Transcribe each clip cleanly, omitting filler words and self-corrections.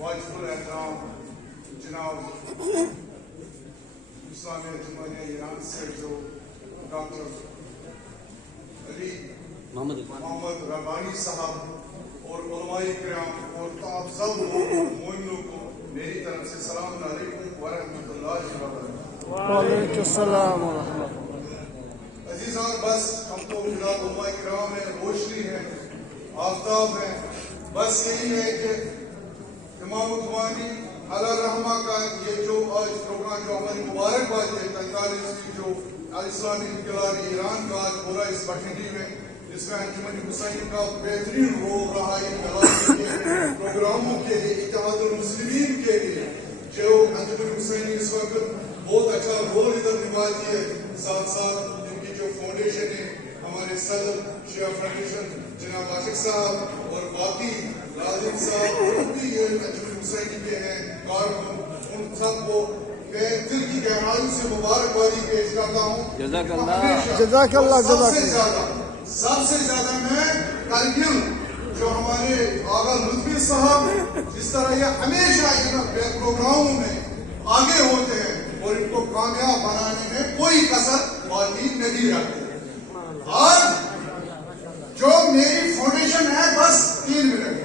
واجب الاحترام جناب اسلامیہ جمہوریہ ایران سے جو ڈاکٹر علی محمد ربانی صاحب اور علماء کرام اور آپ سب مومنوں کو میری طرف سے السلام علیکم ورحمۃ اللہ وبرکاتہ۔ وعلیکم السلام ورحمۃ اللہ۔ عزیزان، بس ہم تو علماء کرام ہے، روشنی ہے، آفتاب ہے، بس یہی ہے کہ امام الخوانی علیہ الرحمہ کا یہ جو آج پروگرام جو ہماری مبارکباد ہے 45ویں جو اسلامی انقلاب ایران کا آج ہو رہا ہے اس بٹھنڈی میں، جس میں انجمن حسین کا بہترین رول رہا ہے انقلاب کے پروگراموں کے لیے، اتحاد المسلمین کے لیے، جو انجمن حسین اس وقت بہت اچھا رول ادھر نبھاتی ہے، ساتھ ساتھ ان کی جو فاؤنڈیشن ہے ہمارے صدر شیعہ فاؤنڈیشن جناب عاشق صاحب اور باقی لازم صاحب بھی یہ انجمن حسینی کے ہیں کارکن، ان سب کو میں دل کی گہرائی سے مبارکبادی پیش کرتا ہوں۔ جزاک اللہ، جزاک اللہ، جزاک اللہ۔ سب سے زیادہ میں کرگل جو ہمارے آغا لطفی صاحب جس طرح یہ ہمیشہ ان پروگراموں میں آگے ہوتے ہیں اور ان کو کامیاب بنانے میں کوئی کسر باقی نہیں رکھتے۔ آج جو میری فاؤنڈیشن ہے بس 3 منٹ،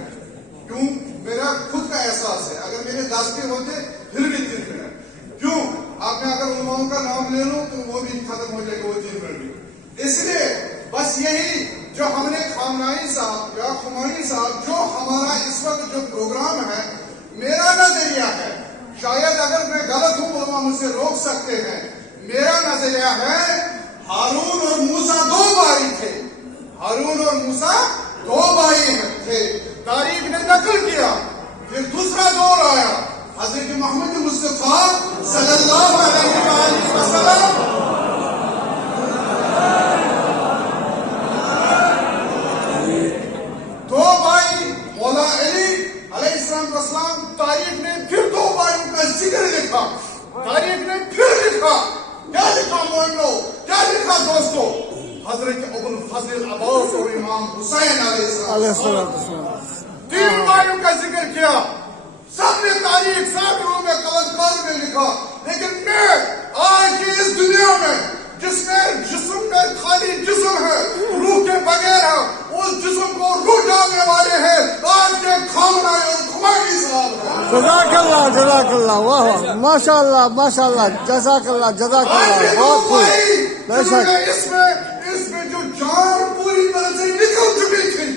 کیوں میرا خود کا احساس ہے، اگر میرے 10 بھی ہوتے پھر بھی 3 منٹ، کیوں آپ نے اگر علماؤں کا نام لے لو تو وہ بھی ختم ہو جائے گا وہ 3 منٹ بھی۔ اس لیے بس یہی جو ہم نے خامنائی صاحب یا خمینی صاحب جو ہمارا اس وقت جو پروگرام ہے، میرا نظریہ ہے، شاید اگر میں غلط ہوں علماء مجھ سے روک سکتے ہیں، میرا نظریہ ہے ہارون اور موسیٰ 2 بھائی تھے، ہارون اور موسیٰ 2 بھائی تھے، تاریخ نے نقل کیا، پھر دوسرا دور آیا، حضرت محمد مصطفیٰ صلی اللہ علیہ وآلہ وسلم 2 بھائی مولا علی علیہ السلام، تاریخ نے پھر 2 بھائیوں کا ذکر لکھا، تاریخ نے پھر لکھا، کیا لکھا مومنو، کیا لکھا دوستو، حضرت ابو الفضل عباس اور امام حسین علیہ السلام، 3 بھائیوں کا ذکر کیا، سب نے تاریخ ساتروں میں قلمکار میں لکھا، لیکن میں آج کی اس دنیا میں جس میں جسم میں خالی جسم ہے، روح کے بغیر ہے، اس جسم کو روح ڈالنے والے ہیں آج کے خامنائی اور خمینی صاحب ہیں۔ جزاک اللہ، جزاک اللہ، واہ واہ، ماشاء اللہ، ماشاء اللہ، جزاک اللہ، جزاک اللہ، بہت خوب، بے شک۔ اس میں جو جان پوری طرح سے نکل چکی تھی،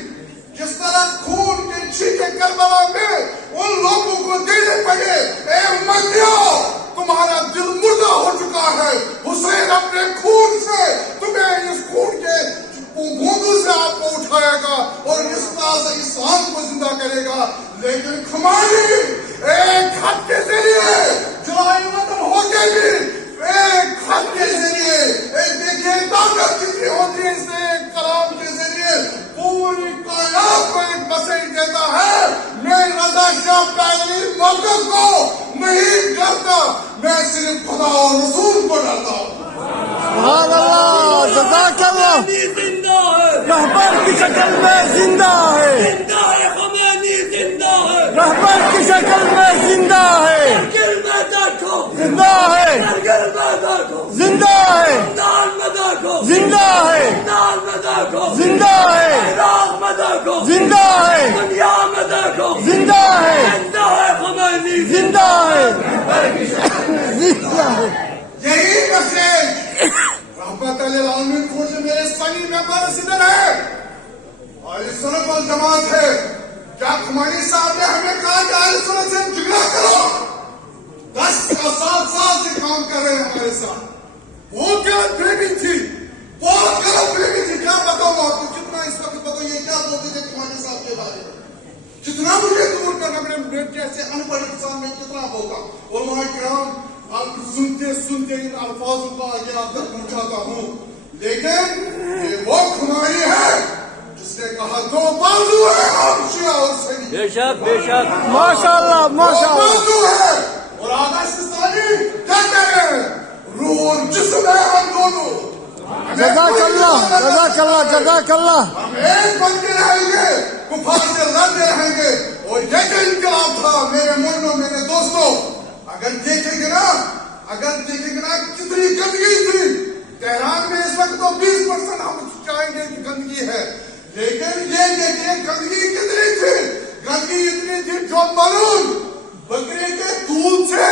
جس طرح خون کے چھینکے کربلا میں ان لوگوں کو دینے پڑے، اے امتیو تمہارا دل مردہ ہو چکا ہے، حسین اپنے خون سے تمہیں اس خون کے گوندوں سے آپ کو اٹھائے گا اور اس اسلام کو زندہ کرے گا، لیکن خمینی ایک خط کے ذریعے جلائے وطن ہو کے بھی ایک خط کے ذریعے دیکھیے طاقت کتنی ہوتی ہے، اس نے ایک کلام کے ذریعے پوری کائنات کو ایک میسج دیتا ہے، میں رضا شاہ پہلی موقف کو نہیں ڈرتا، میں صرف خدا اور رسول کو ڈرتا ہوں۔ سبحان اللہ، جزاک اللہ، رہبر کی شکل میں زندہ ہے، رہبر کی شکل میں زندہ ہے، زندہ ہے، زندہ ہے، زندہ ہے، زندہ ہے، زندہ ہے، زندہ ہے، زندہ ہے، زندہ ہے۔ یہی میسج رحمت العالمین کو جو میرے سنی ممبر ادھر ہے اہل سنت والجماعت ہے، کیا خمینی صاحب نے ہمیں کہا کہ اہل سنت سے جھگڑا کرو؟ 10 سال سے کام کر رہے ہیں ہمارے ساتھ، بہت غلط فہمی تھی، بہت غلط فہمی تھی، کیا بتاؤں آپ کو، جتنا اس وقت بتائیے کیا بولتے تھے خمینی صاحب کے بارے میں، جتنا مجھے دور کرنا میرے جیسے ان پڑھ انسان میں کتنا ہوگا، علماء کرام آپ سنتے سنتے ان الفاظوں کو آگے آپ تک پہنچاتا ہوں، لیکن یہ وہ خمینی ہے جس نے کہا 2 بازو ہے ہم شیعہ اور سنی، بے شک، بے شک، ماشاء اللہ، ماشاء اللہ، 2 بازو ہے، اور آغا سستانی کیا کہہ رہے ہیں، روح اور جسم ہے ہم دونوں، جزاک اللہ، جزاک اللہ، جزاک اللہ، ہم ایک بن کے رہیں گے، کفار سے لڑتے رہیں گے، اور یہ جو انقلاب تھا میرے بکری تھی جو ملون بکری کے دودھ سے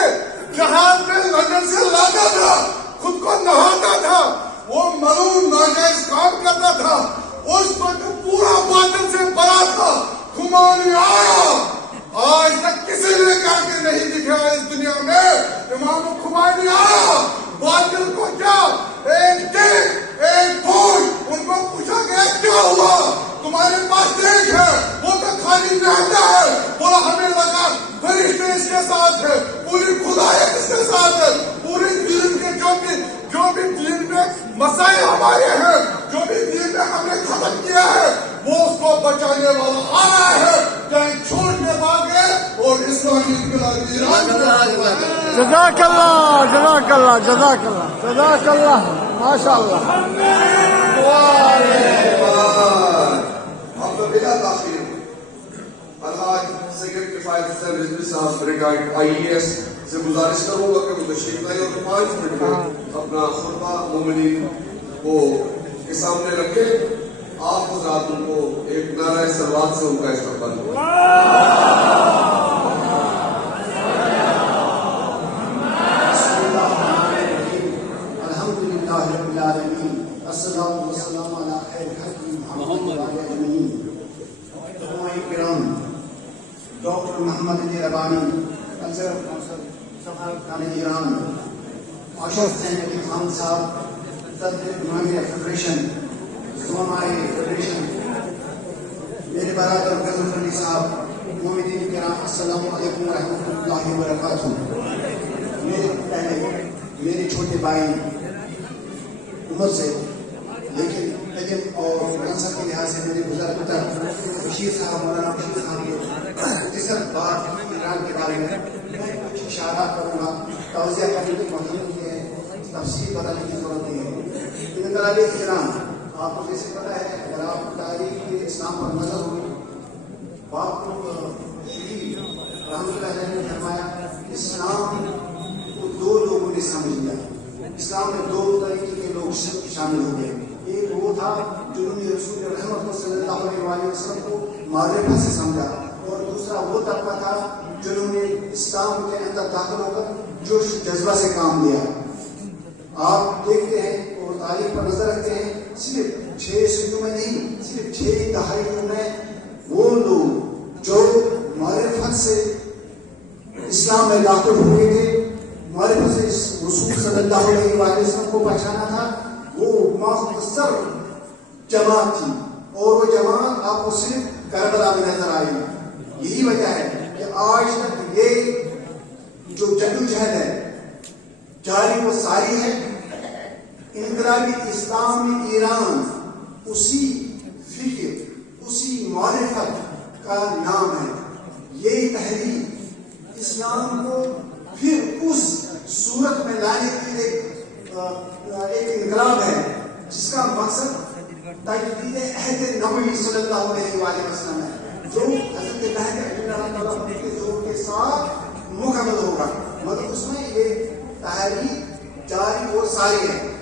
جہاز میں لندن سے لاتا تھا, خود کو نہاتا تھا, وہ ملون ناجائز کام کرتا تھا, اس وقت پورا باطل سے بھرا تھا. خمینی آیا, آج تک کسی نے کر کے نہیں دکھایا اس دنیا میں. امام خمینی آیا, باطل کو کیا ایک ٹیک ایک پھول, ان کو پوچھا گیا کیا ہوا, تمہارے پاس دیکھ ہے, وہ تو خالی رہتا ہے. بولا ہمیں لگا فرشتے اس کے ساتھ ہے, پوری خدایت اس کے ساتھ ہے, پوری دین کے جو بھی دین میں مسائل ہمارے ہیں, جو بھی دین میں ہم نے ختم کیا ہے, وہ اس کو بچانے والا آ رہا ہے. چاہے چھوڑ کے بھاگے اور اسلامی انقلاب ایران جزاک اللہ جزاک اللہ جزاک اللہ جزاک اللہ ماشاء اللہ. اب تو بلا تاخیر الحاج سید کفایت حسین رضوی صاحب بریگیڈ IAS سے گزارش کروں گا کہ وہ تشریف لائیں اور 5 منٹ میں اپنا خطبہ مومنین کو کے سامنے رکھے. آپ حضرات ان کو ایک نعرہ صلوات سے ان کا استقبال کریں. الحمدللہ رب العالمین, الصلاۃ والسلام علی خیر خلق محمد اجمعین. علماء کرام, ڈاکٹر محمد علی ربانی, سفارتخانہ ایران, اشرف حسین علی خان صاحب, صدر امامیہ فیڈریشن, زونائی فیڈریشن, میرے برادر غزل علی صاحب, مومنین کرام, السلام علیکم ورحمۃ اللہ وبرکاتہ. میرے چھوٹے بھائی عمر سے, لیکن علم اور منصب کے لحاظ سے میرے بزرگ پتر بشیر صاحب, مولانا بشیر صاحب کے تیسر بار ایران کے بارے میں کچھ اشارات کروں گا. توضیح کرنے کی مطلب یہ ہے, تفصیل بتانے کی ضرورت نہیں ہے. انقلابی احترام, آپ کو جیسے پتا ہے, اگر آپ تاریخ اسلام پر نظر ہوگی, باپ شہید رحمۃ اللہ علیہ نے فرمایا, اسلام کو 2 لوگوں نے سمجھ لیا. اسلام میں 2 طریقے کے لوگ شامل ہو گئے. ایک وہ تھا جنہوں نے رسول رحمت صلی اللہ علیہ وسلم کو معرفت سے سمجھا, اور دوسرا وہ طبقہ تھا جنہوں نے اسلام کے اندر داخل ہو کر جوش جذبہ سے کام لیا. آپ دیکھتے ہیں اور تاریخ پر نظر رکھتے ہیں, صرف 6 صدیوں میں نہیں, صرف 6 دہائیوں میں وہ لوگ جو معرفت سے اسلام میں داخل ہوئے تھے, معرفت سے رسول صلی اللہ علیہ وسلم کو پہچانا تھا, وہ مختصر جماعت تھی. اور وہ جماعت آپ کو صرف کربلا میں نظر آئی. یہی وجہ ہے کہ آج تک یہ جو جدوجہد ہے جاری و ساری ہے. انقلابی اسلامی ایران اسی فکر, اسی معرفت کا نام ہے. یہ تحریک اسلام کو پھر اس صورت میں لانے کی ایک انقلاب ہے جس کا مقصد تجدید عہد نبوی صلی اللہ علیہ وسلم ہے, جو حضرت مہدی کے ظہور کے ساتھ مکمل ہوگا. مگر اس میں یہ تحریک جاری و ساری ہے.